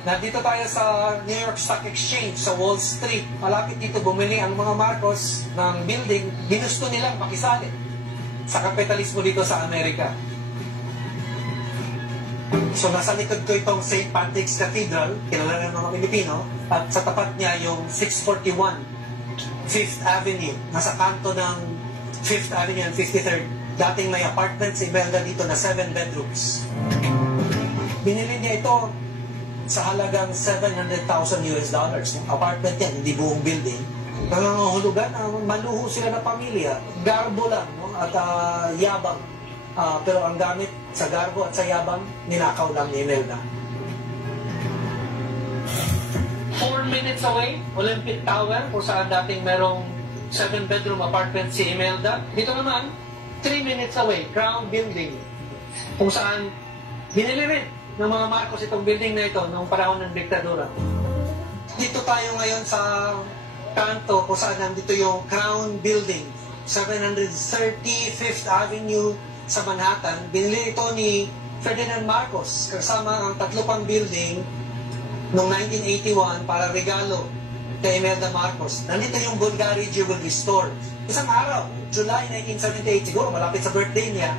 Nandito tayo sa New York Stock Exchange, sa Wall Street. Malapit dito bumili ang mga Marcos ng building. Ginusto nilang makisali sa kapitalismo dito sa Amerika. So nasa likod ko itong St. Patrick's Cathedral, kilala ng mga Pilipino, at sa tapat niya yung 641 5th Avenue, nasa kanto ng 5th Avenue and 53rd. Dating may apartment si Imelda dito na 7 bedrooms. Binili niya ito sa halagang $700,000 US. Apartment yan, hindi buong building. Nangangahulugan, maluho sila na pamilya. Garbo lang, no? At yabang. Pero ang gamit sa garbo at sa yabang, ninakaw lang ni Imelda. 4 minutes away, Olympic Tower, kung saan dating merong 7-bedroom apartment si Imelda. Dito naman, 3 minutes away, Crown Building, kung saan binili rin ng mga Marcos itong building na ito noong panahon ng diktadura. Dito tayo ngayon sa kanto kung saan nandito yung Crown Building, 735th Avenue sa Manhattan. Binili ito ni Ferdinand Marcos kasama ang tatlo pang building noong 1981 para regalo kay Imelda Marcos. Nandito yung Bulgari Jewelry Store. Isang araw, July 1978, siguro malapit sa birthday niya,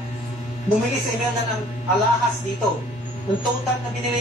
bumili si Imelda ng alahas dito. Yung total na binili niya